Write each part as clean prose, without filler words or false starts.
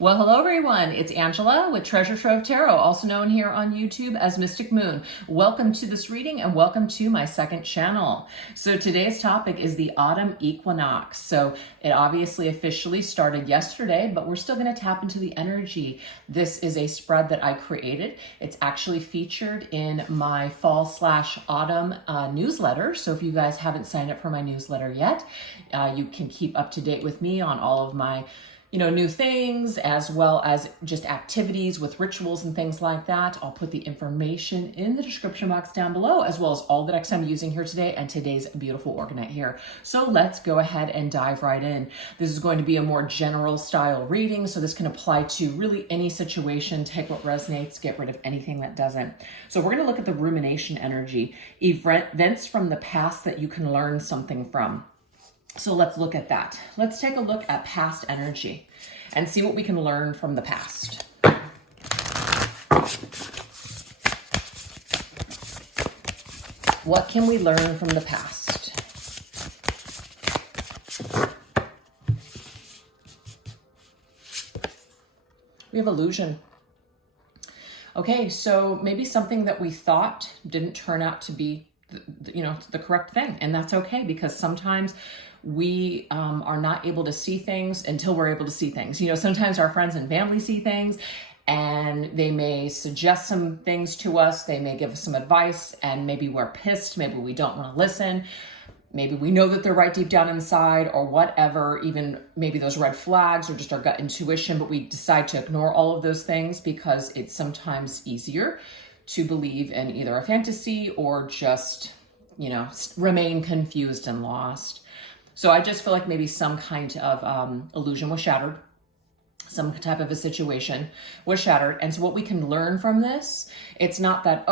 Well, hello everyone. It's Angela with Treasure Trove Tarot, also known here on YouTube as Mystic Moon. Welcome to this reading and welcome to my second channel. So today's topic is the Autumn Equinox. So it obviously officially started yesterday, but we're still going to tap into the energy. This is a spread that I created. It's actually featured in my fall/autumn newsletter. So if you guys haven't signed up for my newsletter yet, you can keep up to date with me on all of my new things, as well as just activities with rituals and things like that. I'll put the information in the description box down below, as well as all the decks I'm using here today and today's beautiful orgonite here. So let's go ahead and dive right in. This is going to be a more general style reading, so this can apply to really any situation. Take what resonates, get rid of anything that doesn't. So we're going to look at the rumination energy, events from the past that you can learn something from. So let's look at that. Let's take a look at past energy and see what we can learn from the past. What can we learn from the past? We have illusion. Okay, so maybe something that we thought didn't turn out to be the correct thing. And that's okay, because sometimes we are not able to see things until we're able to see things. Sometimes our friends and family see things and they may suggest some things to us. They may give us some advice and maybe we're pissed. Maybe we don't want to listen. Maybe we know that they're right deep down inside or whatever, even maybe those red flags or just our gut intuition, but we decide to ignore all of those things because it's sometimes easier to believe in either a fantasy or just, remain confused and lost. So I just feel like maybe some kind of illusion was shattered. Some type of a situation was shattered. And so what we can learn from this, it's not that,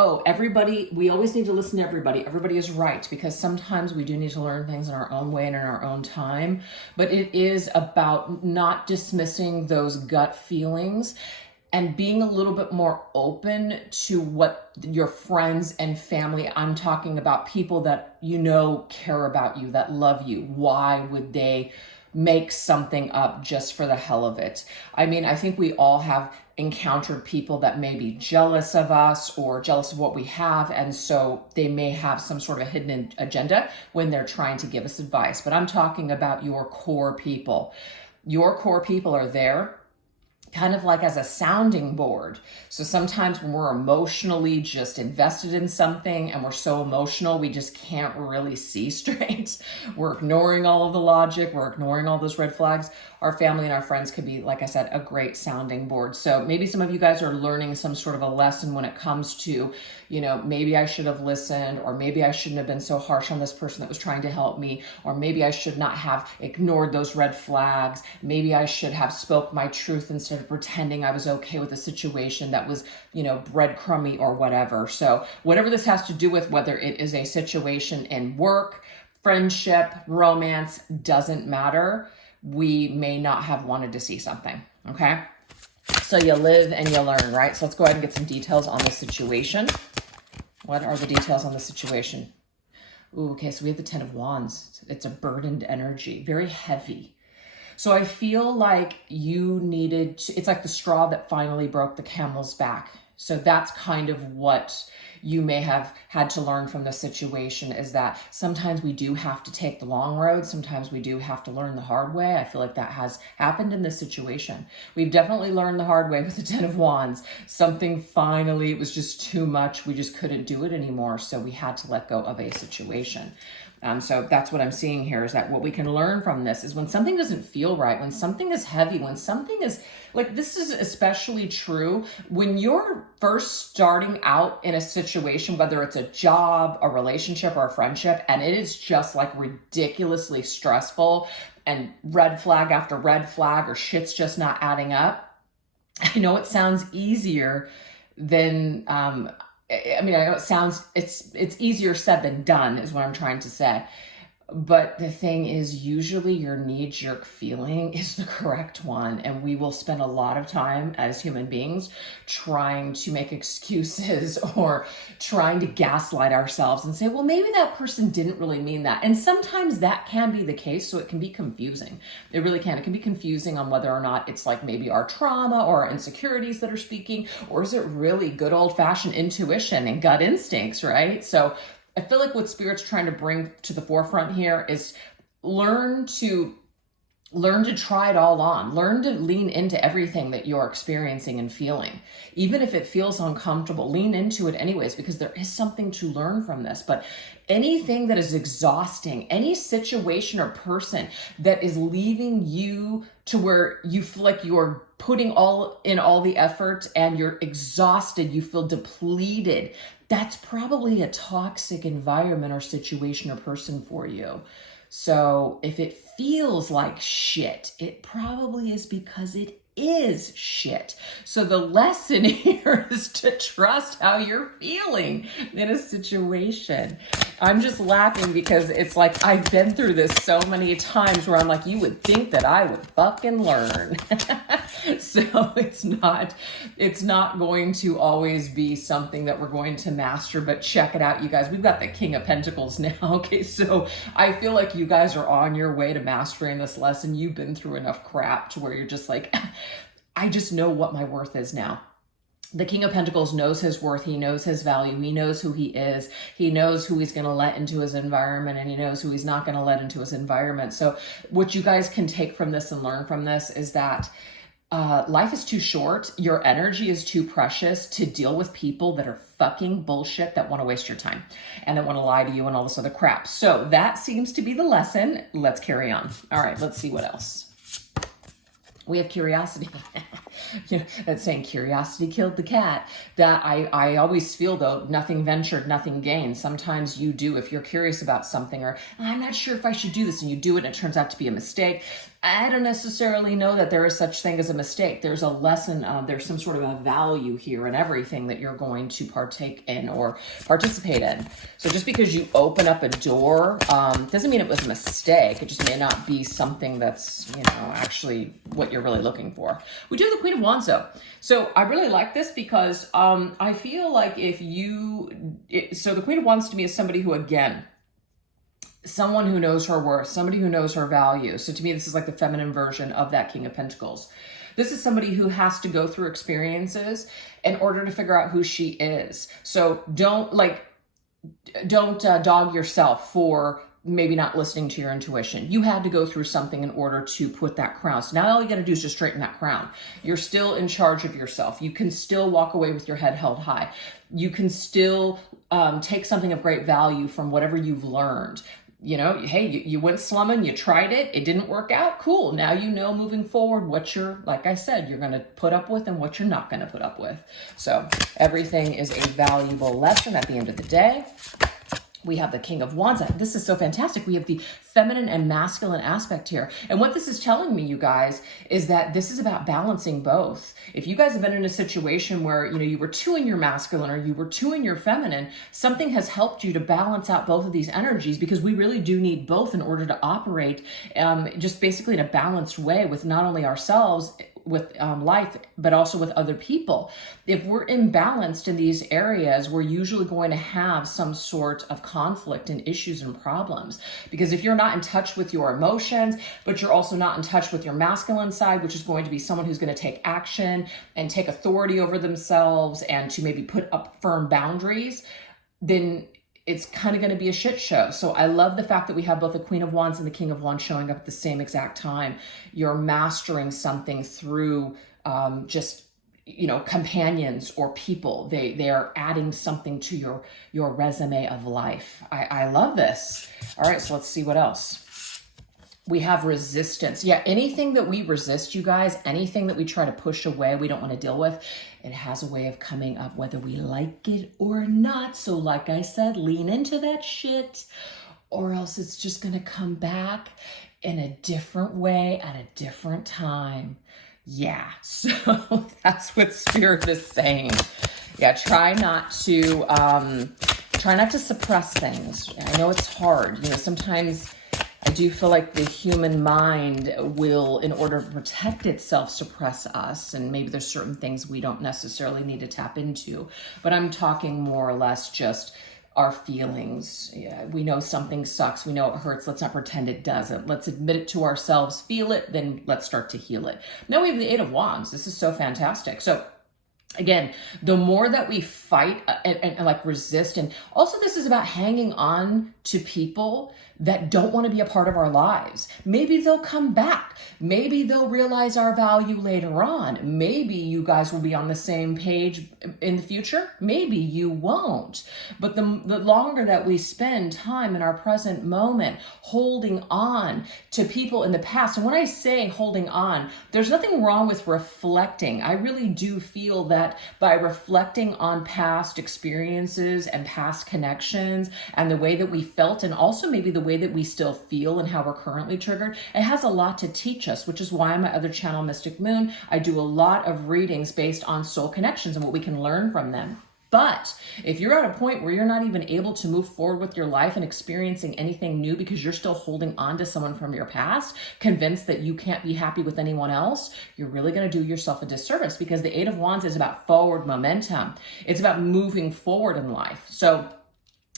we always need to listen to everybody. Everybody is right, because sometimes we do need to learn things in our own way and in our own time. But it is about not dismissing those gut feelings and being a little bit more open to what your friends and family, I'm talking about people that care about you, that love you. Why would they make something up just for the hell of it? I mean, I think we all have encountered people that may be jealous of us or jealous of what we have, and so they may have some sort of a hidden agenda when they're trying to give us advice. But I'm talking about your core people. Your core people are there kind of like as a sounding board. So sometimes when we're emotionally just invested in something and we're so emotional, we just can't really see straight. We're ignoring all of the logic. We're ignoring all those red flags. Our family and our friends could be, like I said, a great sounding board. So maybe some of you guys are learning some sort of a lesson when it comes to, maybe I should have listened, or maybe I shouldn't have been so harsh on this person that was trying to help me, or maybe I should not have ignored those red flags. Maybe I should have spoke my truth instead of pretending I was okay with a situation that was, breadcrumby or whatever. So whatever this has to do with, whether it is a situation in work, friendship, romance, doesn't matter. We may not have wanted to see something, okay? So you live and you learn, right? So let's go ahead and get some details on the situation. What are the details on the situation? Ooh, okay, so we have the 10 of Wands. It's a burdened energy, very heavy. So I feel like you needed to, it's like the straw that finally broke the camel's back. So that's kind of what you may have had to learn from the situation, is that sometimes we do have to take the long road. Sometimes we do have to learn the hard way. I feel like that has happened in this situation. We've definitely learned the hard way with the 10 of Wands. Something finally, it was just too much. We just couldn't do it anymore. So we had to let go of a situation. So that's what I'm seeing here, is that what we can learn from this is when something doesn't feel right, when something is heavy, when something is like, this is especially true when you're first starting out in a situation, whether it's a job, a relationship, or a friendship, and it is just like ridiculously stressful and red flag after red flag, or shit's just not adding up. I know it sounds easier than, I know it sounds, it's easier said than done is what I'm trying to say. But the thing is, usually your knee-jerk feeling is the correct one. And we will spend a lot of time as human beings trying to make excuses or trying to gaslight ourselves and say, well, maybe that person didn't really mean that. And sometimes that can be the case. So it can be confusing. It really can. It can be confusing on whether or not it's like maybe our trauma or our insecurities that are speaking, or is it really good old-fashioned intuition and gut instincts, right? So I feel like what Spirit's trying to bring to the forefront here is learn to try it all on. Learn to lean into everything that you're experiencing and feeling. Even if it feels uncomfortable, lean into it anyways, because there is something to learn from this. But anything that is exhausting, any situation or person that is leaving you to where you feel like you're putting all the effort and you're exhausted, you feel depleted, that's probably a toxic environment or situation or person for you. So if it feels like shit, it probably is because it is shit. So the lesson here is to trust how you're feeling in a situation. I'm just laughing because it's like I've been through this so many times where I'm like, you would think that I would fucking learn. So it's not going to always be something that we're going to master, but check it out, you guys. We've got the King of Pentacles now. Okay, so I feel like you guys are on your way to mastering this lesson. You've been through enough crap to where you're just like, I just know what my worth is now. The King of Pentacles knows his worth. He knows his value. He knows who he is. He knows who he's going to let into his environment, and he knows who he's not going to let into his environment. So what you guys can take from this and learn from this is that life is too short. Your energy is too precious to deal with people that are fucking bullshit, that want to waste your time and that want to lie to you and all this other crap. So that seems to be the lesson. Let's carry on. All right, let's see what else. We have curiosity. You know, that saying, curiosity killed the cat. That I always feel, though, nothing ventured, nothing gained. Sometimes you do, if you're curious about something, or I'm not sure if I should do this, and you do it and it turns out to be a mistake. I don't necessarily know that there is such thing as a mistake. There's a lesson, there's some sort of a value here in everything that you're going to partake in or participate in. So just because you open up a door, doesn't mean it was a mistake. It just may not be something that's, you know, actually what you're really looking for. We do have the Queen of Wands, though. So I really like this because I feel like so the Queen of Wands to me is somebody who, again, someone who knows her worth, somebody who knows her value. So to me, this is like the feminine version of that King of Pentacles. This is somebody who has to go through experiences in order to figure out who she is. So don't dog yourself for maybe not listening to your intuition. You had to go through something in order to put that crown. So now all you got to do is just straighten that crown. You're still in charge of yourself. You can still walk away with your head held high. You can still take something of great value from whatever you've learned. You know, hey, you went slumming, you tried it, it didn't work out, cool. Now you know moving forward what you're, like I said, you're going to put up with and what you're not going to put up with. So everything is a valuable lesson at the end of the day. We have the King of Wands. This is so fantastic. We have the feminine and masculine aspect here. And what this is telling me, you guys, is that this is about balancing both. If you guys have been in a situation where, you know, you were too in your masculine or you were too in your feminine, something has helped you to balance out both of these energies, because we really do need both in order to operate just basically in a balanced way with not only ourselves, with life, but also with other people. If we're imbalanced in these areas, we're usually going to have some sort of conflict and issues and problems. Because if you're not in touch with your emotions, but you're also not in touch with your masculine side, which is going to be someone who's going to take action and take authority over themselves and to maybe put up firm boundaries, then it's kind of going to be a shit show. So I love the fact that we have both the Queen of Wands and the King of Wands showing up at the same exact time. You're mastering something through just, you know, companions or people. They are adding something to your resume of life. I love this. All right, so let's see what else. We have resistance. Yeah, anything that we resist, you guys, anything that we try to push away, we don't want to deal with, it has a way of coming up whether we like it or not. So like I said, lean into that shit, or else it's just going to come back in a different way at a different time. Yeah, so that's what Spirit is saying. Yeah, try not to suppress things. I know it's hard. You know, sometimes I do feel like the human mind will, in order to protect itself, suppress us. And maybe there's certain things we don't necessarily need to tap into. But I'm talking more or less just our feelings. Yeah, we know something sucks. We know it hurts. Let's not pretend it doesn't. Let's admit it to ourselves, feel it, then let's start to heal it. Now we have the Eight of Wands. This is so fantastic. So again, the more that we fight and like resist, and also this is about hanging on to people that don't want to be a part of our lives. Maybe they'll come back. Maybe they'll realize our value later on. Maybe you guys will be on the same page in the future. Maybe you won't. But the longer that we spend time in our present moment holding on to people in the past, and when I say holding on, there's nothing wrong with reflecting. I really do feel that by reflecting on past experiences and past connections and the way that we felt, and also maybe the way that we still feel and how we're currently triggered, it has a lot to teach us, which is why on my other channel, Mystic Moon, I do a lot of readings based on soul connections and what we can learn from them. But if you're at a point where you're not even able to move forward with your life and experiencing anything new because you're still holding on to someone from your past, convinced that you can't be happy with anyone else, you're really going to do yourself a disservice, because the Eight of Wands is about forward momentum. It's about moving forward in life. So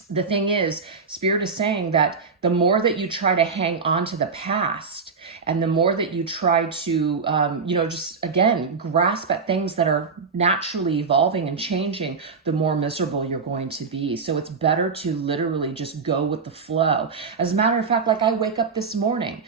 the thing is, Spirit is saying that the more that you try to hang on to the past, and the more that you try to, just again, grasp at things that are naturally evolving and changing, the more miserable you're going to be. So it's better to literally just go with the flow. As a matter of fact, like I wake up this morning,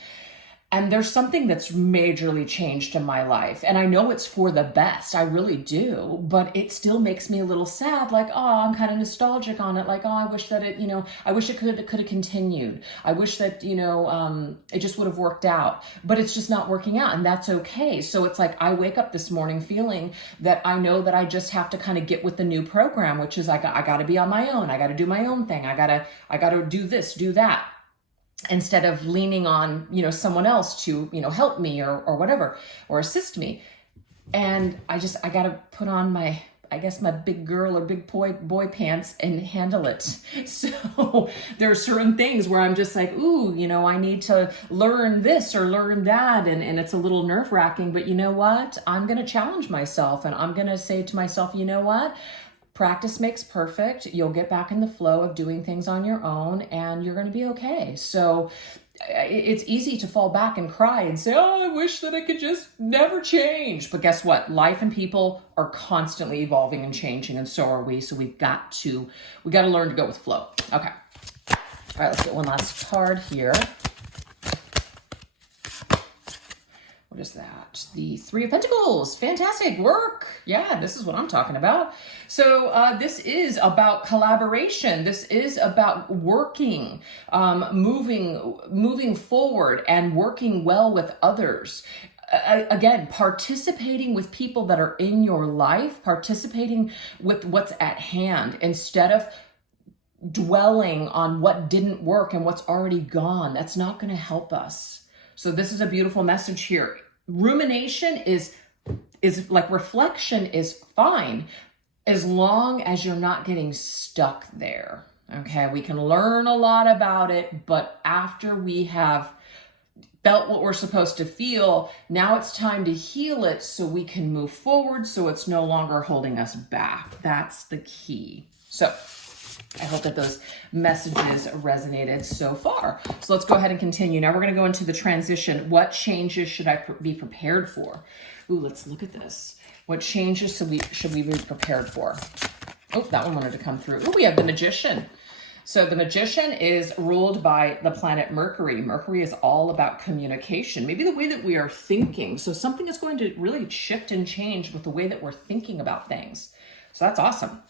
and there's something that's majorly changed in my life. And I know it's for the best. I really do. But it still makes me a little sad. Like, oh, I'm kind of nostalgic on it. Like, oh, I wish that I wish it could have continued. I wish that, it just would have worked out. But it's just not working out. And that's okay. So it's like I wake up this morning feeling that I know that I just have to kind of get with the new program, which is I got to be on my own. I got to do my own thing. I got to do this, do that, instead of leaning on, someone else to, help me or whatever, or assist me. And I got to put on my big girl or big boy pants and handle it. So there are certain things where I'm just like, ooh, I need to learn this or learn that. And it's a little nerve wracking, but you know what? I'm going to challenge myself, and I'm going to say to myself, you know what? Practice makes perfect. You'll get back in the flow of doing things on your own, and you're going to be okay. So it's easy to fall back and cry and say, oh, I wish that I could just never change. But guess what? Life and people are constantly evolving and changing, and so are we. So we got to learn to go with flow. Okay. All right, let's get one last card here. What is that? The Three of Pentacles. Fantastic work. Yeah, this is what I'm talking about. So this is about collaboration. This is about working, moving forward and working well with others. Again, participating with people that are in your life, participating with what's at hand, instead of dwelling on what didn't work and what's already gone. That's not going to help us. So this is a beautiful message here. Rumination is like reflection is fine as long as you're not getting stuck there. Okay, we can learn a lot about it, but after we have felt what we're supposed to feel, now it's time to heal it so we can move forward, so it's no longer holding us back. That's the key. So I hope that those messages resonated so far. So let's go ahead and continue. Now we're going to go into the transition. What changes should I be prepared for? Ooh, let's look at this. What changes should we be prepared for? Oh, that one wanted to come through. Ooh, we have the Magician. So the Magician is ruled by the planet Mercury. Mercury is all about communication, maybe the way that we are thinking. So something is going to really shift and change with the way that we're thinking about things. So that's awesome.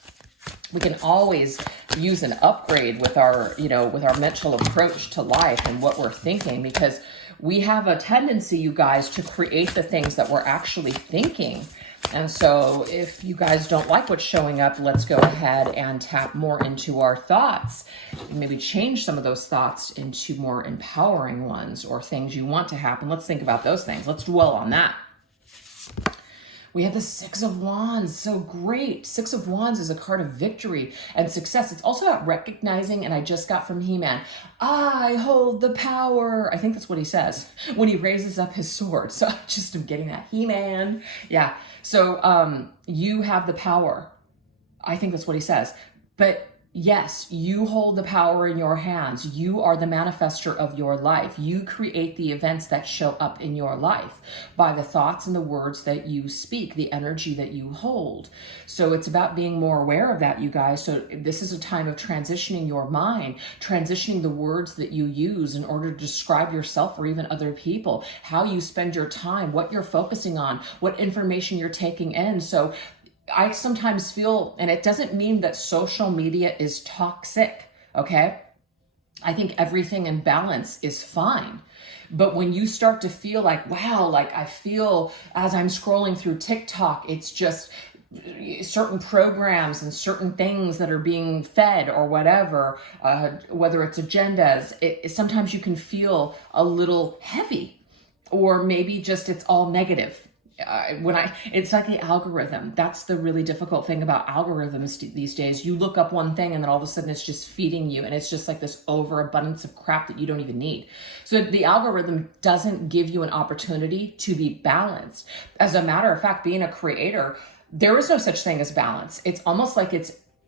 We can always use an upgrade with our, with our mental approach to life and what we're thinking, because we have a tendency, you guys, to create the things that we're actually thinking. And so if you guys don't like what's showing up, let's go ahead and tap more into our thoughts. Maybe change some of those thoughts into more empowering ones or things you want to happen. Let's think about those things. Let's dwell on that. We have the Six of Wands. So great. Six of Wands is a card of victory and success. It's also about recognizing, and I just got from He-Man, I hold the power. I think that's what he says when he raises up his sword. So I just am getting that. He-Man. Yeah. So you have the power. I think that's what he says. But yes, you hold the power in your hands. You are the manifester of your life. You create the events that show up in your life by the thoughts and the words that you speak, the energy that you hold. So it's about being more aware of that, you guys. So this is a time of transitioning your mind, transitioning the words that you use in order to describe yourself or even other people, how you spend your time, what you're focusing on, what information you're taking in. So I sometimes feel, and it doesn't mean that social media is toxic, okay? I think everything in balance is fine. But when you start to feel like, wow, like I feel as I'm scrolling through TikTok, it's just certain programs and certain things that are being fed or whatever, whether it's agendas, sometimes you can feel a little heavy, or maybe just it's all negative. It's like the algorithm. That's the really difficult thing about algorithms these days. You look up one thing and then all of a sudden it's just feeding you, and it's just like this overabundance of crap that you don't even need. So the algorithm doesn't give you an opportunity to be balanced. As a matter of fact, being a creator, there is no such thing as balance. It's almost like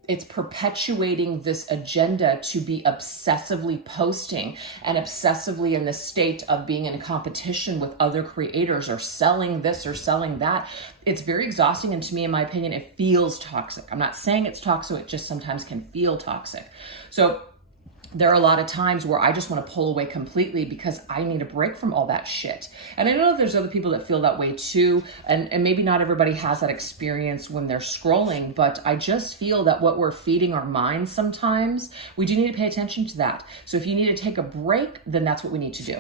it's perpetuating this agenda to be obsessively posting and obsessively in the state of being in competition with other creators or selling this or selling that. It's very exhausting, and to me, in my opinion, it feels toxic. I'm not saying it's toxic, it just sometimes can feel toxic. So there are a lot of times where I just want to pull away completely because I need a break from all that shit. And I know there's other people that feel that way too. And maybe not everybody has that experience when they're scrolling, but I just feel that what we're feeding our minds sometimes, we do need to pay attention to that. So if you need to take a break, then that's what we need to do.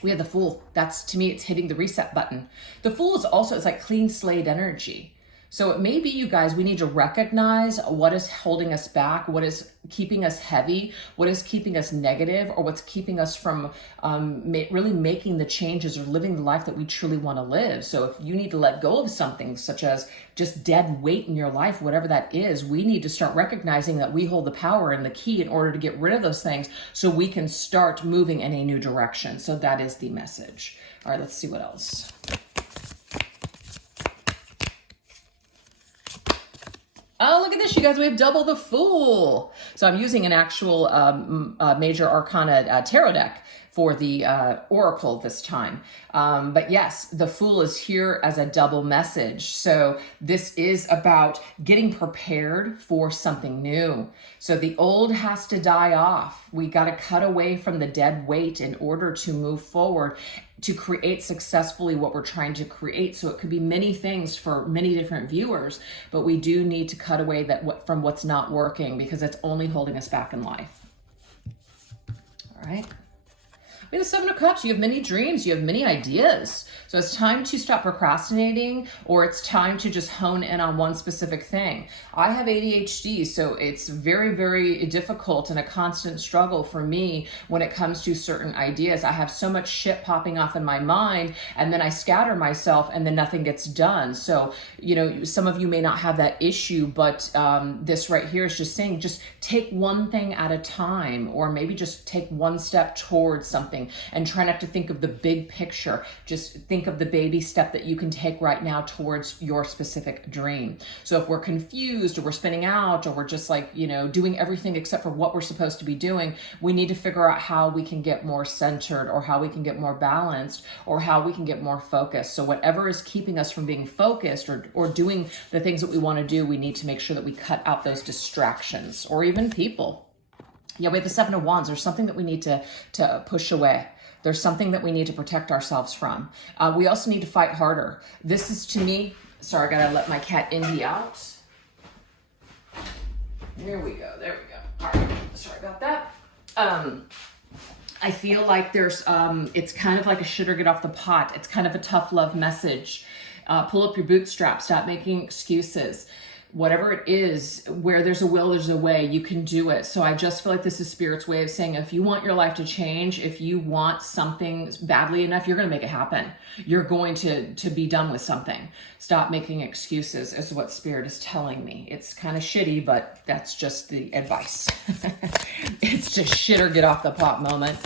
We have the Fool. That's, to me, it's hitting the reset button. The Fool is also, it's like clean slate energy. So it may be, you guys, we need to recognize what is holding us back, what is keeping us heavy, what is keeping us negative, or what's keeping us from really making the changes or living the life that we truly want to live. So if you need to let go of something such as just dead weight in your life, whatever that is, we need to start recognizing that we hold the power and the key in order to get rid of those things so we can start moving in a new direction. So that is the message. All right, let's see what else. Oh, look at this, you guys. We have double the Fool. So I'm using an actual Major Arcana tarot deck for the Oracle this time. But yes, the Fool is here as a double message. So this is about getting prepared for something new. So the old has to die off. We got to cut away from the dead weight in order to move forward, to create successfully what we're trying to create. So it could be many things for many different viewers, but we do need to cut away from what's not working, because it's only holding us back in life. All right. We have the Seven of Cups. You have many dreams. You have many ideas. So it's time to stop procrastinating, or it's time to just hone in on one specific thing. I have ADHD, so it's very, very difficult and a constant struggle for me when it comes to certain ideas. I have so much shit popping off in my mind, and then I scatter myself, and then nothing gets done. So, you know, some of you may not have that issue, but this right here is just saying, just take one thing at a time, or maybe just take one step towards something, and try not to think of the big picture. Just think of the baby step that you can take right now towards your specific dream. So if we're confused, or we're spinning out, or we're just like, you know, doing everything except for what we're supposed to be doing, we need to figure out how we can get more centered, or how we can get more balanced, or how we can get more focused. So whatever is keeping us from being focused or doing the things that we want to do, we need to make sure that we cut out those distractions, or even people. Yeah, we have the Seven of Wands. There's something that we need to push away. There's something that we need to protect ourselves from. We also need to fight harder. This is, to me, sorry, I gotta let my cat Indy out. There we go, there we go. All right, sorry about that. I feel like there's, it's kind of like a shit or get off the pot. It's kind of a tough love message. Pull up your bootstraps, stop making excuses. whatever it is, where there's a will, there's a way. You can do it. So I just feel like this is Spirit's way of saying, if you want your life to change, if you want something badly enough, you're going to make it happen. You're going to be done with something. Stop making excuses is what Spirit is telling me. It's kind of shitty, but that's just the advice. It's just shit or get off the pot moment.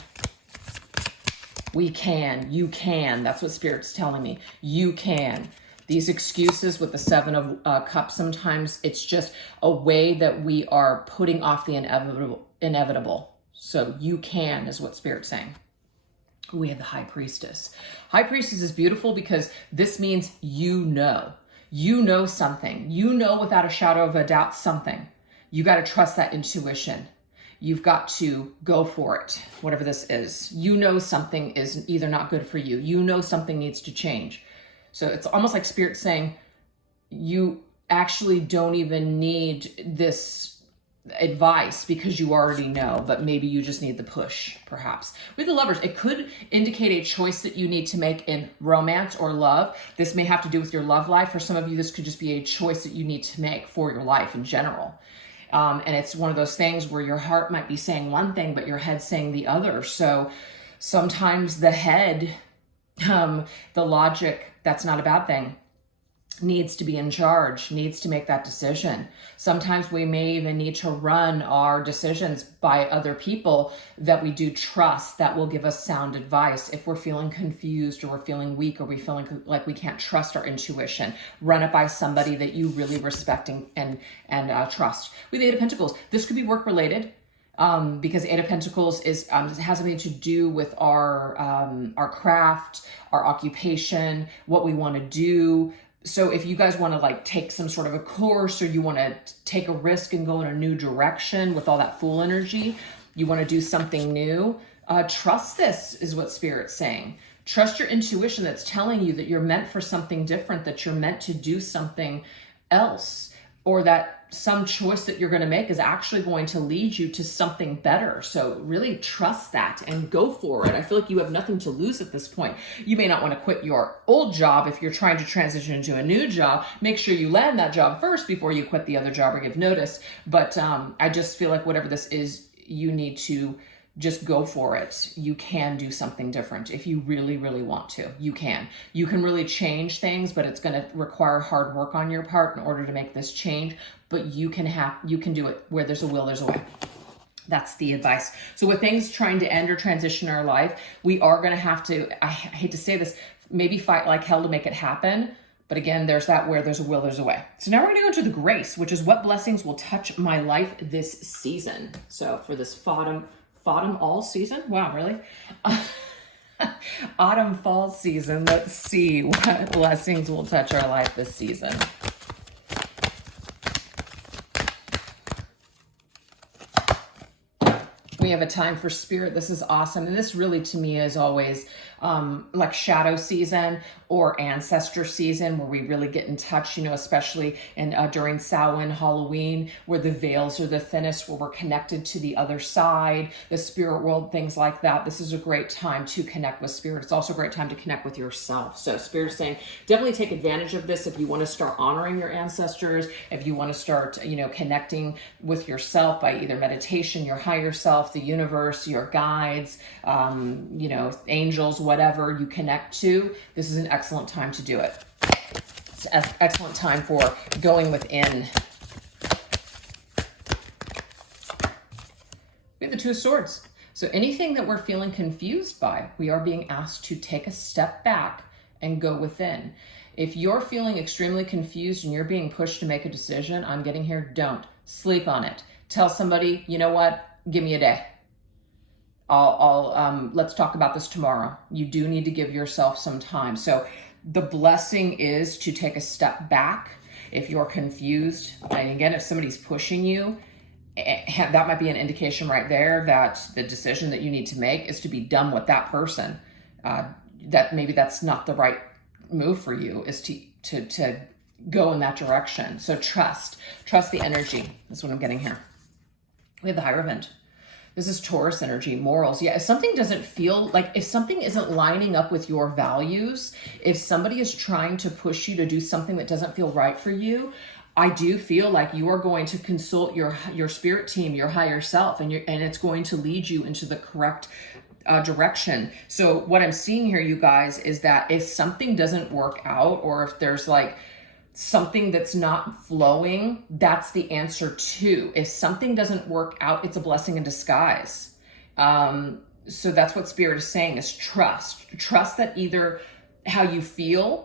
We can, you can. That's what Spirit's telling me. You can. These excuses with the Seven of Cups, sometimes it's just a way that we are putting off the inevitable. So you can is what Spirit's saying. We have the High Priestess. High Priestess is beautiful because this means you know. You know something. You know without a shadow of a doubt something. You got to trust that intuition. You've got to go for it, whatever this is. You know something is either not good for you. You know something needs to change. So it's almost like Spirit saying, you actually don't even need this advice because you already know, but maybe you just need the push, perhaps. With the Lovers, it could indicate a choice that you need to make in romance or love. This may have to do with your love life. For some of you, this could just be a choice that you need to make for your life in general. And it's one of those things where your heart might be saying one thing, but your head's saying the other. So sometimes the head, the logic, that's not a bad thing, needs to be in charge, needs to make that decision. Sometimes we may even need to run our decisions by other people that we do trust, that will give us sound advice. If we're feeling confused or we're feeling weak or we're feeling like we can't trust our intuition, run it by somebody that you really respect and trust. With the Eight of Pentacles, this could be work related. Because Eight of Pentacles has something to do with our craft, our occupation, what we want to do. So if you guys want to like take some sort of a course, or you want to take a risk and go in a new direction with all that Fool energy, you want to do something new, trust this is what Spirit's saying. Trust your intuition that's telling you that you're meant for something different, that you're meant to do something else, or that some choice that you're going to make is actually going to lead you to something better. So really trust that and go for it. I feel like you have nothing to lose at this point. You may not want to quit your old job if you're trying to transition into a new job. Make sure you land that job first before you quit the other job or give notice. But I just feel like whatever this is, you need to just go for it. You can do something different if you really, really want to. You can. You can really change things, but it's going to require hard work on your part in order to make this change. But you can do it. Where there's a will, there's a way. That's the advice. So with things trying to end or transition in our life, we are going to have to, I hate to say this, maybe fight like hell to make it happen. But again, there's that where there's a will, there's a way. So now we're going to go into the grace, which is what blessings will touch my life this season. So for this autumn all season. Wow, really? Autumn fall season. Let's see what blessings will touch our life this season. We have a time for Spirit. This is awesome. And this really, to me, is always like shadow season or ancestor season, where we really get in touch, especially during Samhain, Halloween, where the veils are the thinnest, where we're connected to the other side, the spirit world, things like that. This is a great time to connect with Spirit. It's also a great time to connect with yourself. So Spirit's saying, definitely take advantage of this if you want to start honoring your ancestors, if you want to start, connecting with yourself by either meditation, your higher self, the universe, your guides, angels, whatever you connect to. This is an excellent time to do it. It's an excellent time for going within. We have the Two of Swords. So anything that we're feeling confused by, we are being asked to take a step back and go within. If you're feeling extremely confused and you're being pushed to make a decision, I'm getting here, don't. Sleep on it. Tell somebody, you know what? Give me a day. Let's talk about this tomorrow. You do need to give yourself some time. So the blessing is to take a step back if you're confused. And again, if somebody's pushing you, that might be an indication right there that the decision that you need to make is to be done with that person. That maybe that's not the right move for you, is to go in that direction. So trust the energy. That's what I'm getting here. We have the Hierophant. This is Taurus energy, morals. Yeah, if something doesn't feel like, if something isn't lining up with your values, if somebody is trying to push you to do something that doesn't feel right for you, I do feel like you are going to consult your spirit team, your higher self, and it's going to lead you into the correct direction. So what I'm seeing here, you guys, is that if something doesn't work out, or if there's like something that's not flowing, that's the answer too. If something doesn't work out, it's a blessing in disguise. So that's what Spirit is saying, is trust that either how you feel,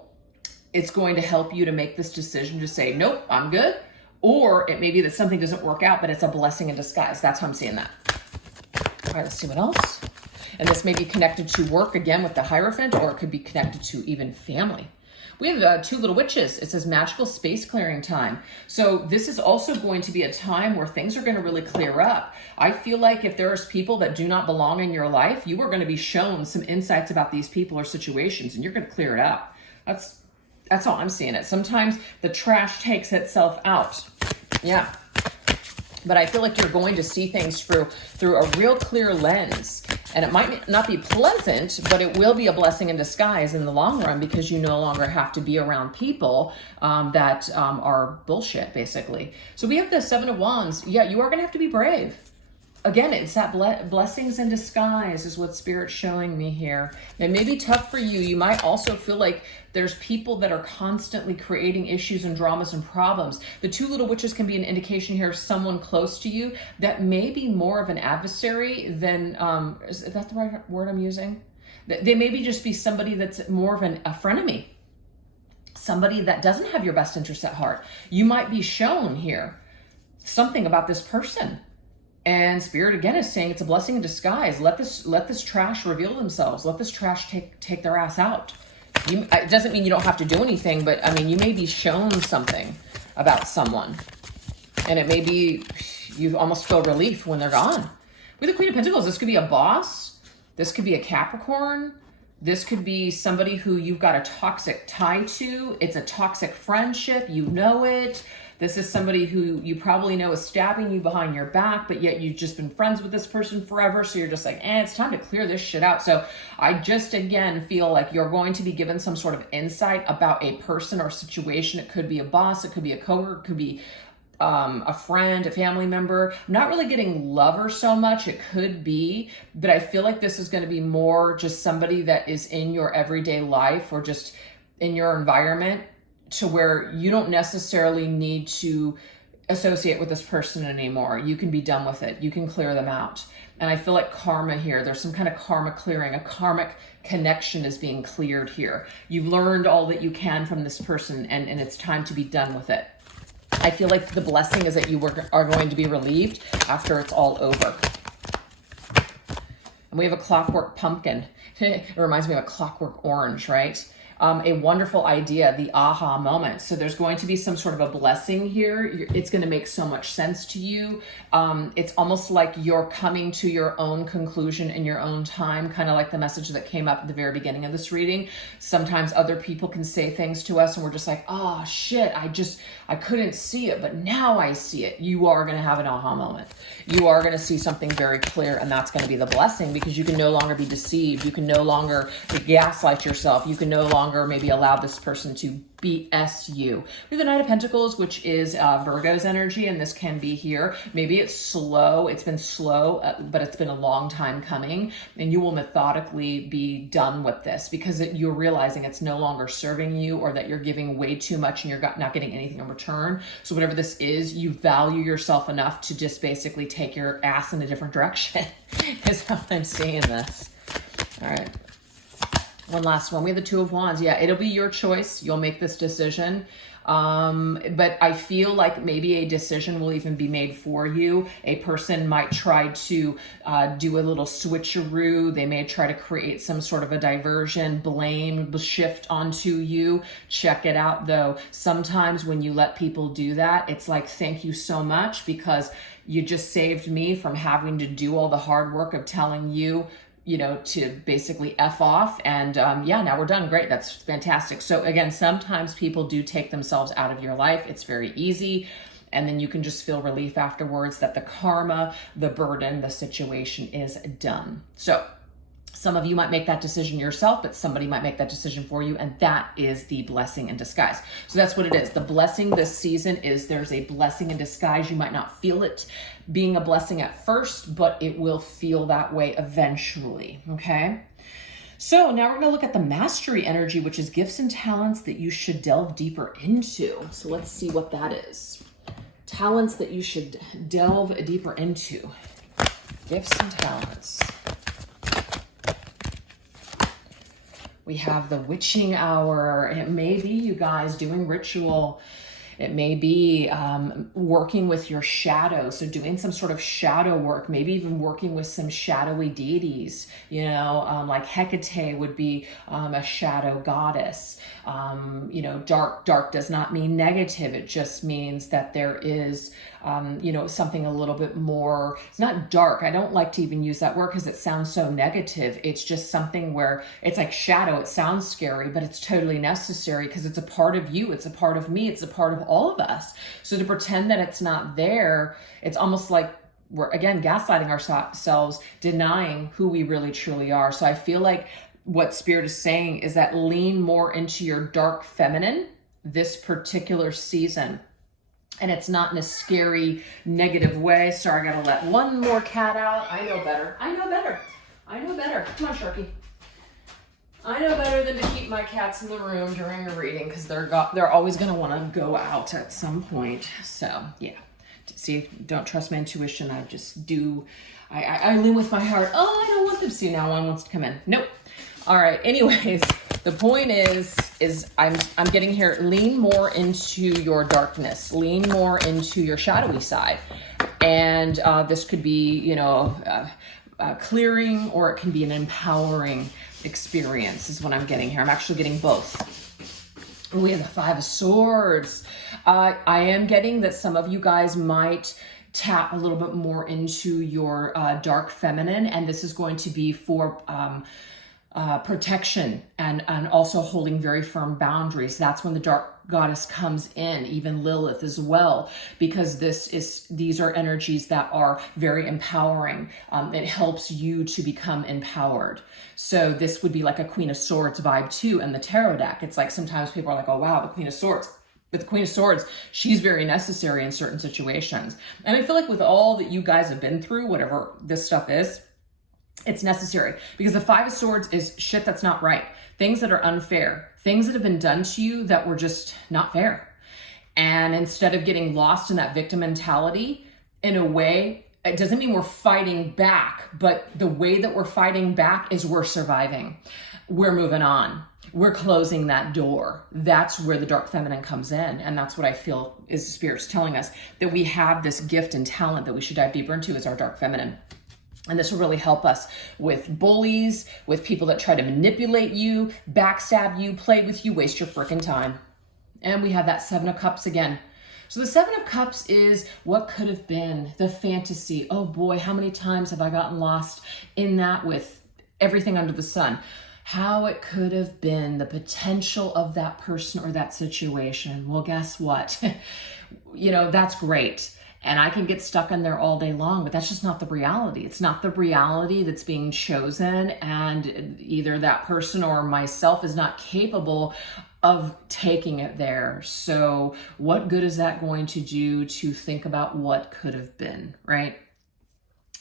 it's going to help you to make this decision to say, nope, I'm good. Or it may be that something doesn't work out, but it's a blessing in disguise. That's how I'm seeing that. All right, let's see what else. And this may be connected to work again with the Hierophant, or it could be connected to even family. We have 2 little witches. It says magical space clearing time. So this is also going to be a time where things are going to really clear up. I feel like if there's people that do not belong in your life, you are going to be shown some insights about these people or situations, and you're going to clear it out. That's how I'm seeing it. Sometimes the trash takes itself out. Yeah. But I feel like you're going to see things through a real clear lens. And it might not be pleasant, but it will be a blessing in disguise in the long run, because you no longer have to be around people that are bullshit, basically. So we have the 7 of Wands. Yeah, you are going to have to be brave. Again, it's that blessings in disguise is what Spirit's showing me here. It may be tough for you. You might also feel like there's people that are constantly creating issues and dramas and problems. The 2 little witches can be an indication here of someone close to you that may be more of an adversary than, is that the right word I'm using? They maybe just be somebody that's more of a frenemy. Somebody that doesn't have your best interests at heart. You might be shown here something about this person. And Spirit again is saying it's a blessing in disguise. Let this trash reveal themselves. Let this trash take their ass out. It doesn't mean you don't have to do anything, but I mean, you may be shown something about someone, and it may be you almost feel relief when they're gone. With the Queen of Pentacles, this could be a boss. This could be a Capricorn. This could be somebody who you've got a toxic tie to. It's a toxic friendship. You know it. This is somebody who you probably know is stabbing you behind your back, but yet you've just been friends with this person forever. So you're just like, it's time to clear this shit out. So I just, again, feel like you're going to be given some sort of insight about a person or situation. It could be a boss. It could be a coworker. It could be a friend, a family member. I'm not really getting lover so much. It could be, but I feel like this is going to be more just somebody that is in your everyday life or just in your environment, to where you don't necessarily need to associate with this person anymore. You can be done with it. You can clear them out. And I feel like karma here, there's some kind of karma clearing. A karmic connection is being cleared here. You've learned all that you can from this person, and it's time to be done with it. I feel like the blessing is that you are going to be relieved after it's all over. And we have a clockwork pumpkin. It reminds me of a clockwork orange, right? A wonderful idea, the aha moment. So there's going to be some sort of a blessing here. It's going to make so much sense to you. It's almost like you're coming to your own conclusion in your own time, kind of like the message that came up at the very beginning of this reading. Sometimes other people can say things to us and we're just like, oh shit, I couldn't see it, but now I see it. You are going to have an aha moment. You are going to see something very clear, and that's going to be the blessing, because you can no longer be deceived. You can no longer gaslight yourself. You can no longer maybe allow this person to BS you. We have the Knight of Pentacles, which is Virgo's energy, and this can be here. Maybe it's slow. It's been slow, but it's been a long time coming, and you will methodically be done with this because you're realizing it's no longer serving you, or that you're giving way too much and you're not getting anything in return. So whatever this is, you value yourself enough to just basically take your ass in a different direction is how I'm seeing this. All right. One last one. We have the Two of Wands. Yeah, it'll be your choice. You'll make this decision. But I feel like maybe a decision will even be made for you. A person might try to do a little switcheroo. They may try to create some sort of a diversion, blame, shift onto you. Check it out, though. Sometimes when you let people do that, it's like, thank you so much, because you just saved me from having to do all the hard work of telling you, to basically F off. And yeah, now we're done. Great. That's fantastic. So again, sometimes people do take themselves out of your life. It's very easy. And then you can just feel relief afterwards that the karma, the burden, the situation is done. So Some of you might make that decision yourself, but somebody might make that decision for you, and that is the blessing in disguise. So that's what it is. The blessing this season is there's a blessing in disguise. You might not feel it being a blessing at first, but it will feel that way eventually, okay? So now we're going to look at the mastery energy, which is gifts and talents that you should delve deeper into. So let's see what that is. Talents that you should delve deeper into. Gifts and talents. We have the witching hour. It may be you guys doing ritual. It may be working with your shadow. So doing some sort of shadow work, maybe even working with some shadowy deities, you know, like Hecate would be a shadow goddess. You know, dark does not mean negative. It just means that there is, you know, something a little bit more, it's not dark. I don't like to even use that word because it sounds so negative. It's just something where it's like shadow. It sounds scary, but it's totally necessary because it's a part of you. It's a part of me. It's a part of all of us. So to pretend that it's not there, it's almost like we're, again, gaslighting ourselves, denying who we really truly are. So I feel like what Spirit is saying is that lean more into your dark feminine this particular season. And it's not in a scary, negative way. Sorry, I gotta let one more cat out. I know better. I know better. I know better. Come on, Sharky. I know better than to keep my cats in the room during a reading because they're always gonna want to go out at some point. So yeah. See, don't trust my intuition. I just do. I lean with my heart. Oh, I don't want them to see. Now one wants to come in. Nope. All right. Anyways, the point is I'm getting here. Lean more into your darkness. Lean more into your shadowy side, and this could be, you know, clearing, or it can be an empowering experience. Is what I'm getting here. I'm actually getting both. We have the Five of Swords. I am getting that some of you guys might tap a little bit more into your dark feminine, and this is going to be for protection and also holding very firm boundaries. That's when the dark goddess comes in, even Lilith as well, because these are energies that are very empowering. It helps you to become empowered. So this would be like a Queen of Swords vibe too, and the tarot deck. It's like sometimes people are like, oh wow, the Queen of Swords. But the Queen of Swords, she's very necessary in certain situations. And I feel like with all that you guys have been through, whatever this stuff is, it's necessary, because the Five of Swords is shit that's not right. Things that are unfair, things that have been done to you that were just not fair. And instead of getting lost in that victim mentality, in a way, it doesn't mean we're fighting back, but the way that we're fighting back is we're surviving. We're moving on. We're closing that door. That's where the dark feminine comes in. And that's what I feel is the Spirit's telling us, that we have this gift and talent that we should dive deeper into, is our dark feminine. And this will really help us with bullies, with people that try to manipulate you, backstab you, play with you, waste your freaking time. And we have that Seven of Cups again. So the Seven of Cups is what could have been, the fantasy. Oh boy, how many times have I gotten lost in that with everything under the sun? How it could have been, the potential of that person or that situation. Well, guess what? You know, that's great. And I can get stuck in there all day long, but that's just not the reality. It's not the reality that's being chosen, and either that person or myself is not capable of taking it there. So what good is that going to do to think about what could have been, right?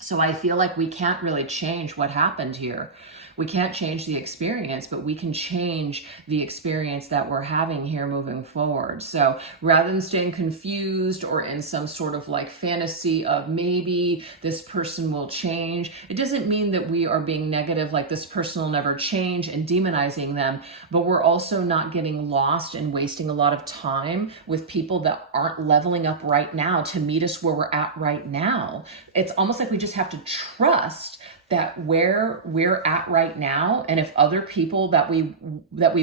So I feel like we can't really change what happened here. We can't change the experience, but we can change the experience that we're having here moving forward. So rather than staying confused or in some sort of like fantasy of maybe this person will change, it doesn't mean that we are being negative, like this person will never change and demonizing them, but we're also not getting lost and wasting a lot of time with people that aren't leveling up right now to meet us where we're at right now. It's almost like we just have to trust that where we're at right now, and if other people that we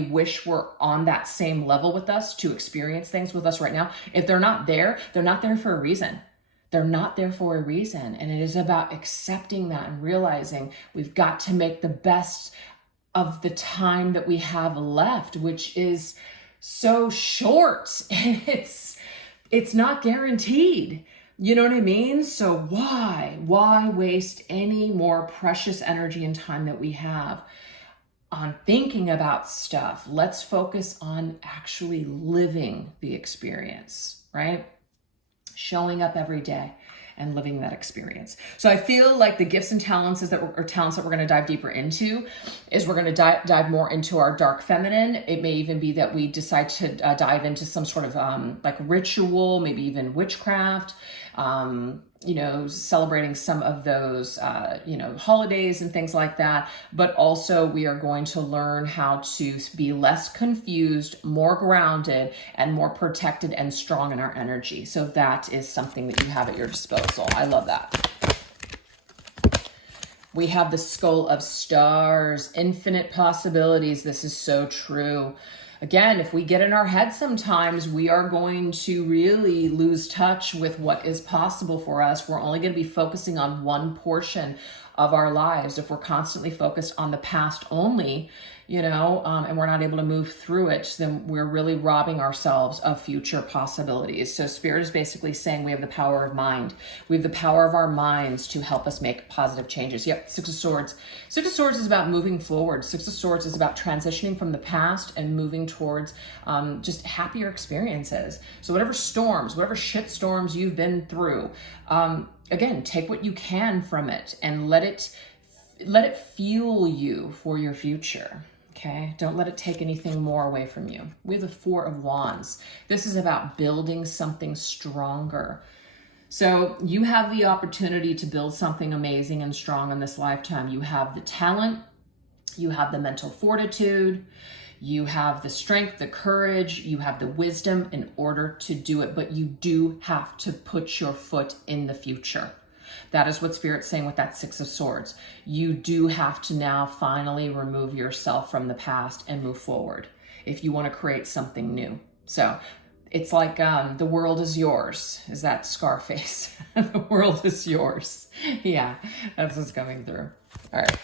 wish were on that same level with us to experience things with us right now, if they're not there for a reason. They're not there for a reason. And it is about accepting that and realizing we've got to make the best of the time that we have left, which is so short. It's not guaranteed. You know what I mean? So why waste any more precious energy and time that we have on thinking about stuff? Let's focus on actually living the experience, right? Showing up every day and living that experience. So I feel like the gifts and talents talents that we're going to dive deeper into is we're going to dive more into our dark feminine. It may even be that we decide to dive into some sort of like ritual, maybe even witchcraft, celebrating some of those, holidays and things like that. But also we are going to learn how to be less confused, more grounded, and more protected and strong in our energy. So that is something that you have at your disposal. I love that. We have the Skull of Stars, infinite possibilities. This is so true. Again, if we get in our head sometimes, we are going to really lose touch with what is possible for us. We're only going to be focusing on one portion of our lives. If we're constantly focused on the past only, and we're not able to move through it, then we're really robbing ourselves of future possibilities. So Spirit is basically saying we have the power of mind. We have the power of our minds to help us make positive changes. Yep, Six of Swords. Six of Swords is about moving forward. Six of Swords is about transitioning from the past and moving towards just happier experiences. So whatever storms, whatever shit storms you've been through, again, take what you can from it and let it fuel you for your future. Okay, don't let it take anything more away from you. We have the Four of Wands. This is about building something stronger. So you have the opportunity to build something amazing and strong in this lifetime. You have the talent, you have the mental fortitude, you have the strength, the courage, you have the wisdom in order to do it, but you do have to put your foot in the future. That is what Spirit's saying with that Six of Swords. You do have to now finally remove yourself from the past and move forward if you want to create something new. So it's like the world is yours. Is that Scarface? The world is yours. Yeah, that's what's coming through. All right.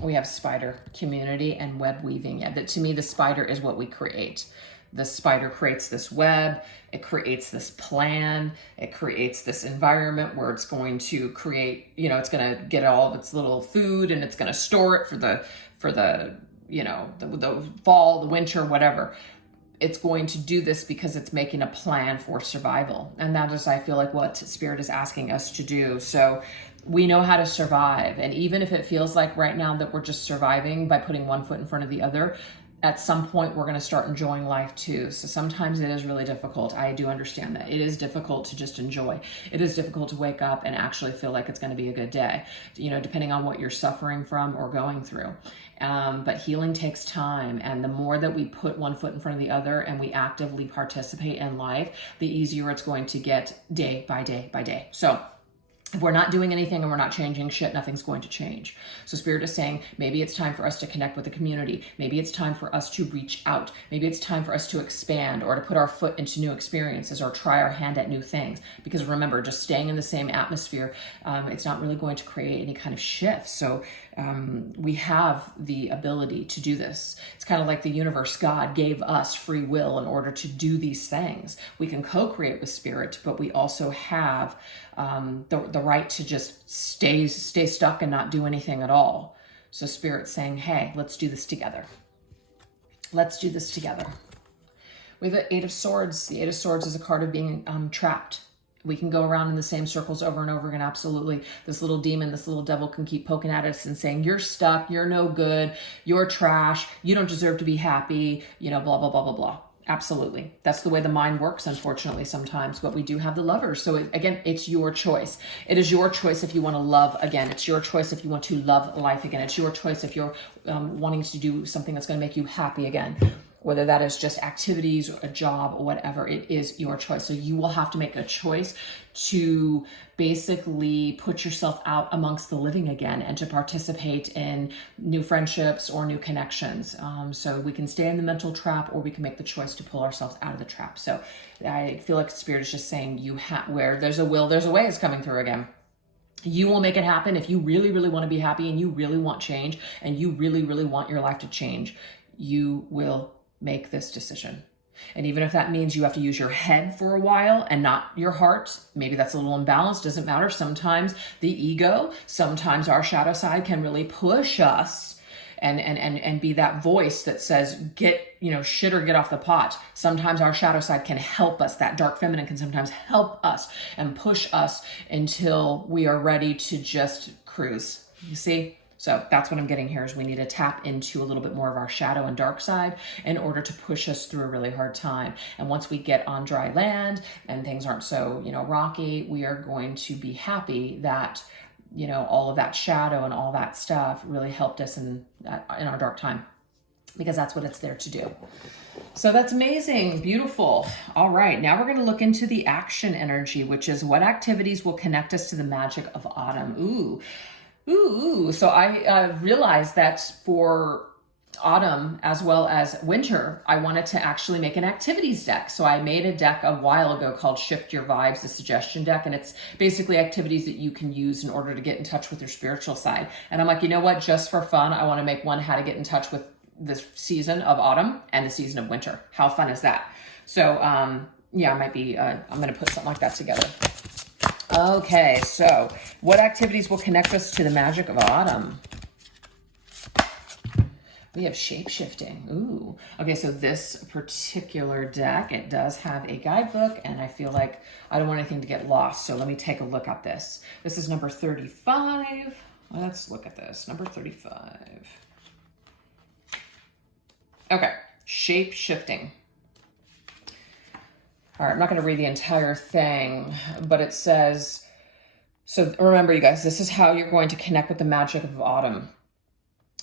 We have spider, community, and web weaving. Yeah, to me, the spider is what we create. The spider creates this web, it creates this plan, it creates this environment where it's going to create, it's going to get all of its little food and it's going to store it for the fall, the winter, whatever. It's going to do this because it's making a plan for survival. And that is, I feel like, what Spirit is asking us to do. So we know how to survive. And even if it feels like right now that we're just surviving by putting one foot in front of the other, at some point we're going to start enjoying life too. So sometimes it is really difficult. I do understand that. It is difficult to just enjoy. It is difficult to wake up and actually feel like it's going to be a good day, depending on what you're suffering from or going through. But healing takes time. And the more that we put one foot in front of the other and we actively participate in life, the easier it's going to get day by day by day. So if we're not doing anything and we're not changing shit, nothing's going to change. So Spirit is saying, maybe it's time for us to connect with the community. Maybe it's time for us to reach out. Maybe it's time for us to expand or to put our foot into new experiences or try our hand at new things. Because remember, just staying in the same atmosphere, it's not really going to create any kind of shift. So we have the ability to do this. It's kind of like the universe. God gave us free will in order to do these things. We can co-create with Spirit, but we also have the right to just stay stuck and not do anything at all. So Spirit's saying, hey, let's do this together. Let's do this together. We have the Eight of Swords. The Eight of Swords is a card of being trapped. We can go around in the same circles over and over again. Absolutely. This little demon, this little devil can keep poking at us and saying, you're stuck, you're no good, you're trash, you don't deserve to be happy, blah, blah, blah, blah, blah. Absolutely. That's the way the mind works, unfortunately, sometimes. But we do have the Lovers. So again, it's your choice. It is your choice if you want to love again. It's your choice if you want to love life again. It's your choice if you're wanting to do something that's going to make you happy again. Whether that is just activities or a job or whatever, it is your choice. So you will have to make a choice to basically put yourself out amongst the living again and to participate in new friendships or new connections. So we can stay in the mental trap or we can make the choice to pull ourselves out of the trap. So I feel like Spirit is just saying where there's a will, there's a way is coming through again. You will make it happen if you really, really want to be happy and you really want change and you really, really want your life to change. You will make this decision. And even if that means you have to use your head for a while and not your heart, maybe that's a little imbalanced, doesn't matter. Sometimes the ego, sometimes our shadow side can really push us and be that voice that says, get, shit or get off the pot. Sometimes our shadow side can help us. That dark feminine can sometimes help us and push us until we are ready to just cruise. You see? So that's what I'm getting here is we need to tap into a little bit more of our shadow and dark side in order to push us through a really hard time. And once we get on dry land and things aren't so, rocky, we are going to be happy that, all of that shadow and all that stuff really helped us in our dark time, because that's what it's there to do. So that's amazing. Beautiful. All right. Now we're going to look into the action energy, which is what activities will connect us to the magic of autumn. Ooh. So I realized that for autumn as well as winter, I wanted to actually make an activities deck. So I made a deck a while ago called Shift Your Vibes, a suggestion deck. And it's basically activities that you can use in order to get in touch with your spiritual side. And I'm like, you know what? Just for fun, I want to make one how to get in touch with this season of autumn and the season of winter. How fun is that? So yeah, I might be, I'm going to put something like that together. Okay, so what activities will connect us to the magic of autumn? We have shape-shifting. Ooh. Okay, so this particular deck, it does have a guidebook, and I feel like I don't want anything to get lost, so let me take a look at this. This is number 35. Let's look at this. Number 35. Okay, shape-shifting. All right, I'm not going to read the entire thing, but it says, so remember, you guys, this is how you're going to connect with the magic of autumn.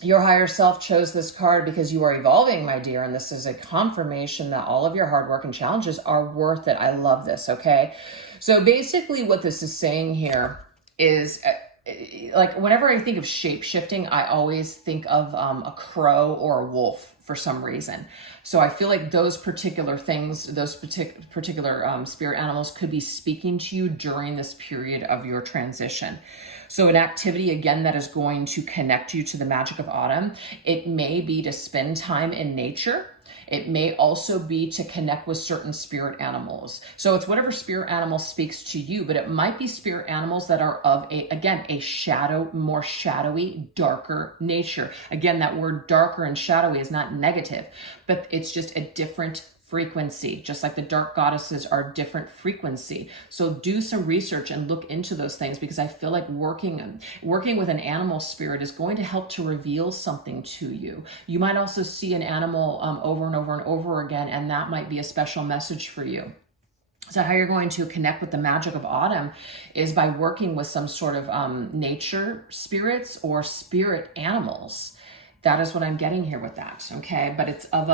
Your higher self chose this card because you are evolving, my dear, and this is a confirmation that all of your hard work and challenges are worth it. I love this, okay? So basically what this is saying here is, like, whenever I think of shape-shifting, I always think of a crow or a wolf for some reason. So I feel like those particular things, those particular spirit animals could be speaking to you during this period of your transition. So an activity, again, that is going to connect you to the magic of autumn, it may be to spend time in nature. It may also be to connect with certain spirit animals. So it's whatever spirit animal speaks to you, but it might be spirit animals that are of a shadow, more shadowy, darker nature. Again, that word darker and shadowy is not negative, but it's just a different frequency, just like the dark goddesses are different frequency. So do some research and look into those things, because I feel like working with an animal spirit is going to help to reveal something to you. You might also see an animal over and over and over again, and that might be a special message for you. So how you're going to connect with the magic of autumn is by working with some sort of nature spirits or spirit animals. That is what I'm getting here with that, okay? But it's of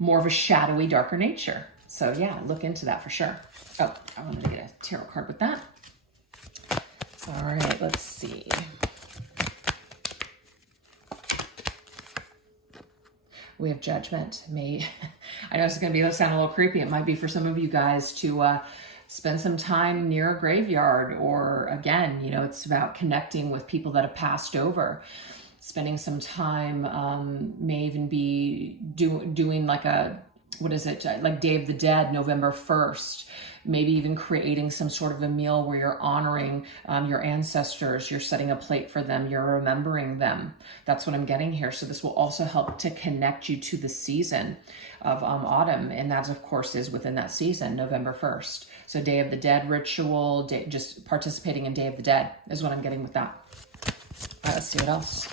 more of a shadowy, darker nature. So yeah, look into that for sure. Oh, I wanted to get a tarot card with that. All right, let's see. We have judgment. I know this is going to sound a little creepy. It might be for some of you guys to spend some time near a graveyard, or again, it's about connecting with people that have passed over. Spending some time, may even be doing like like Day of the Dead, November 1st. Maybe even creating some sort of a meal where you're honoring your ancestors, you're setting a plate for them, you're remembering them. That's what I'm getting here. So this will also help to connect you to the season of autumn. And that, of course, is within that season, November 1st. So Day of the Dead ritual, just participating in Day of the Dead is what I'm getting with that. All right, let's see what else.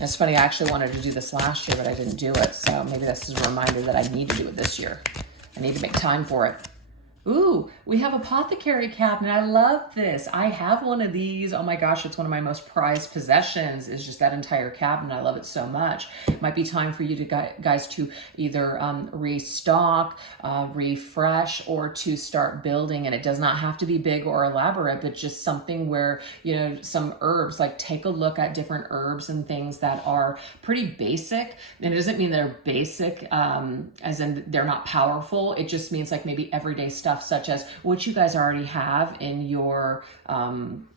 It's funny, I actually wanted to do this last year, but I didn't do it. So maybe this is a reminder that I need to do it this year. I need to make time for it. Ooh, we have apothecary cabinet. I love this. I have one of these. Oh my gosh, it's one of my most prized possessions, is just that entire cabinet. I love it so much. It might be time for you to guys to either restock, refresh, or to start building. And it does not have to be big or elaborate, but just something where, some herbs, like take a look at different herbs and things that are pretty basic. And it doesn't mean they're basic as in they're not powerful. It just means like maybe everyday stuff, such as what you guys already have in your,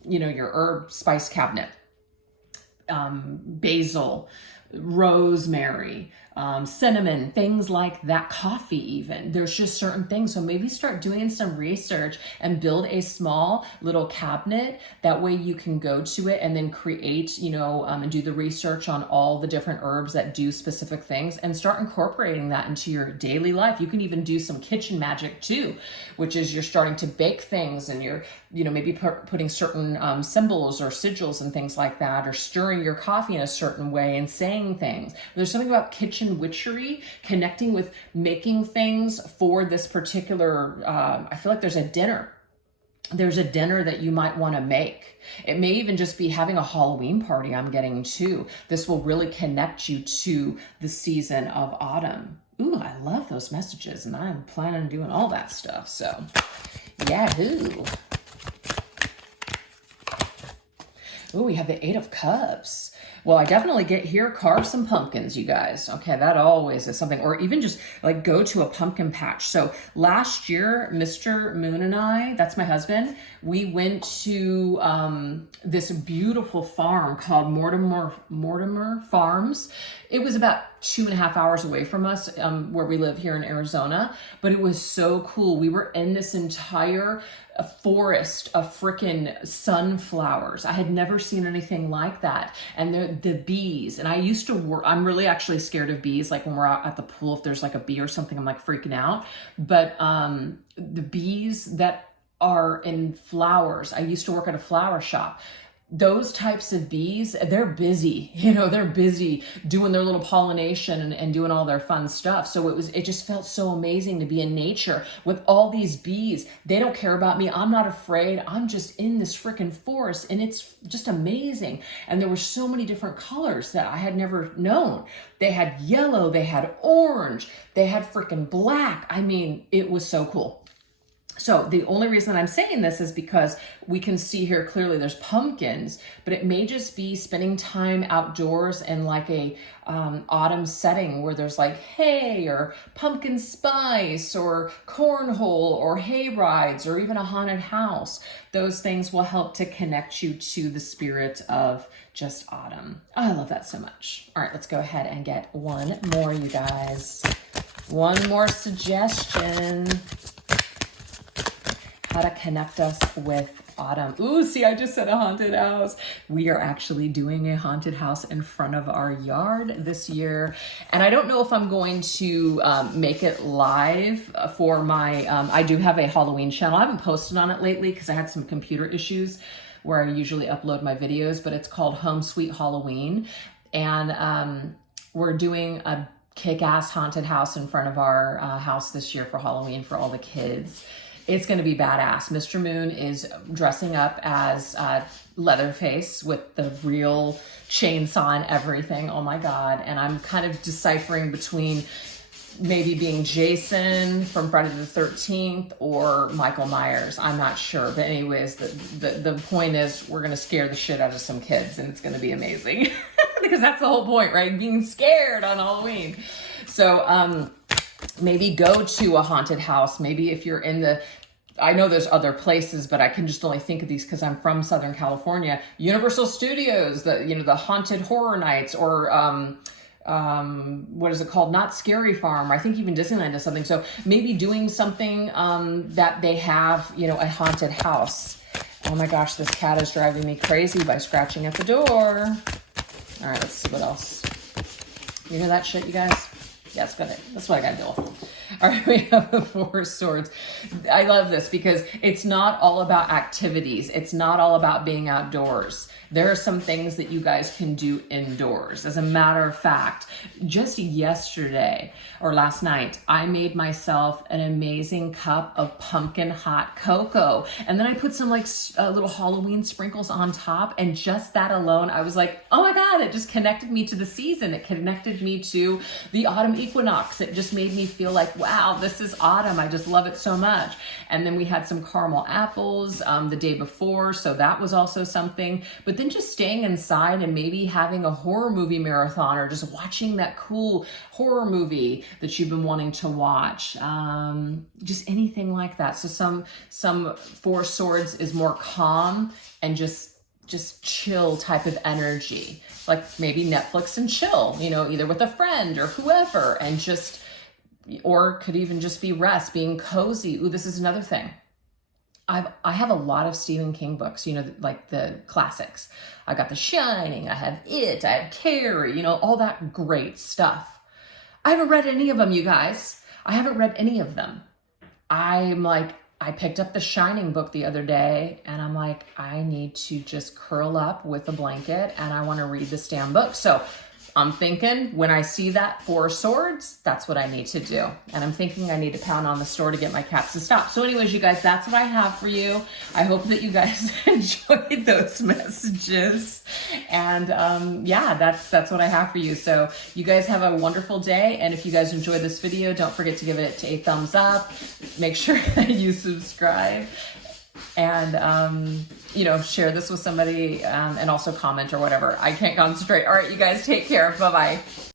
your herb spice cabinet. Basil, rosemary, cinnamon, things like that, coffee even. There's just certain things. So maybe start doing some research and build a small little cabinet. That way you can go to it and then create, and do the research on all the different herbs that do specific things and start incorporating that into your daily life. You can even do some kitchen magic too, which is you're starting to bake things and you're, maybe putting certain symbols or sigils and things like that, or stirring your coffee in a certain way and saying things. There's something about kitchen witchery, connecting with making things for this particular, I feel like there's a dinner that you might want to make. It may even just be having a Halloween party, I'm getting too. This will really connect you to the season of autumn. Ooh, I love those messages, and I'm planning on doing all that stuff. So, yahoo. Ooh, we have the 8 of Cups. Well, I definitely get here, carve some pumpkins, you guys. Okay, that always is something. Or even just like go to a pumpkin patch. So last year, Mr. Moon and I, that's my husband, we went to this beautiful farm called Mortimer Farms. It was about 2.5 hours away from us, where we live here in Arizona, but it was so cool. We were in this entire forest of frickin' sunflowers. I had never seen anything like that. And the bees, and I used to work, I'm really actually scared of bees. Like when we're out at the pool, if there's like a bee or something, I'm like freaking out. But the bees that are in flowers, I used to work at a flower shop. Those types of bees, they're busy, they're busy doing their little pollination and doing all their fun stuff. So it just felt so amazing to be in nature with all these bees. They don't care about me. I'm not afraid. I'm just in this freaking forest, and it's just amazing. And there were so many different colors that I had never known. They had yellow, they had orange, they had freaking black. I mean, it was so cool. So the only reason I'm saying this is because we can see here clearly there's pumpkins, but it may just be spending time outdoors in like a autumn setting where there's like hay or pumpkin spice or cornhole or hay rides or even a haunted house. Those things will help to connect you to the spirit of just autumn. Oh, I love that so much. All right, let's go ahead and get one more, you guys. One more suggestion. How to connect us with autumn. Ooh, see, I just said a haunted house. We are actually doing a haunted house in front of our yard this year. And I don't know if I'm going to make it live for my, I do have a Halloween channel. I haven't posted on it lately because I had some computer issues where I usually upload my videos, but it's called Home Sweet Halloween. And we're doing a kick-ass haunted house in front of our house this year for Halloween for all the kids. It's going to be badass. Mr. Moon is dressing up as Leatherface with the real chainsaw and everything. Oh my God. And I'm kind of deciphering between maybe being Jason from Friday the 13th or Michael Myers. I'm not sure. But anyways, the point is we're going to scare the shit out of some kids, and it's going to be amazing. Because that's the whole point, right? Being scared on Halloween. So, maybe go to a haunted house. Maybe if you're in I know there's other places, but I can just only think of these because I'm from Southern California. Universal Studios, the haunted horror nights, or what is it called? Not Scary Farm. I think even Disneyland does something. So maybe doing something that they have, a haunted house. Oh my gosh, this cat is driving me crazy by scratching at the door. All right, let's see what else. You hear that shit, you guys? Yeah, that's what I gotta deal with. All right, we have the 4 of Swords. I love this because it's not all about activities. It's not all about being outdoors. There are some things that you guys can do indoors. As a matter of fact, just yesterday or last night, I made myself an amazing cup of pumpkin hot cocoa. And then I put some little Halloween sprinkles on top. And just that alone, I was like, oh my God, it just connected me to the season. It connected me to the autumn equinox. It just made me feel like, wow, this is autumn. I just love it so much. And then we had some caramel apples the day before. So that was also something. But then just staying inside and maybe having a horror movie marathon or just watching that cool horror movie that you've been wanting to watch. Just anything like that. So some 4 Swords is more calm and just just chill type of energy, like maybe Netflix and chill, you know, either with a friend or whoever, and just, or could even just be rest, being cozy. Ooh, this is another thing. I have a lot of Stephen King books, you know, like the classics. I got The Shining, I have It, I have Carrie, you know, all that great stuff. I haven't read any of them, you guys. I haven't read any of them. I'm like, I picked up the Shining book the other day and I'm like, I need to just curl up with a blanket and I want to read this damn book. So I'm thinking when I see that Four Swords, that's what I need to do. And I'm thinking I need to pound on the store to get my cats to stop. So anyways, you guys, that's what I have for you. I hope that you guys enjoyed those messages. And yeah, that's what I have for you. So you guys have a wonderful day. And if you guys enjoyed this video, don't forget to give it a thumbs up. Make sure that you subscribe. And, you know, share this with somebody and also comment or whatever. I can't concentrate. All right, you guys take care. Bye-bye.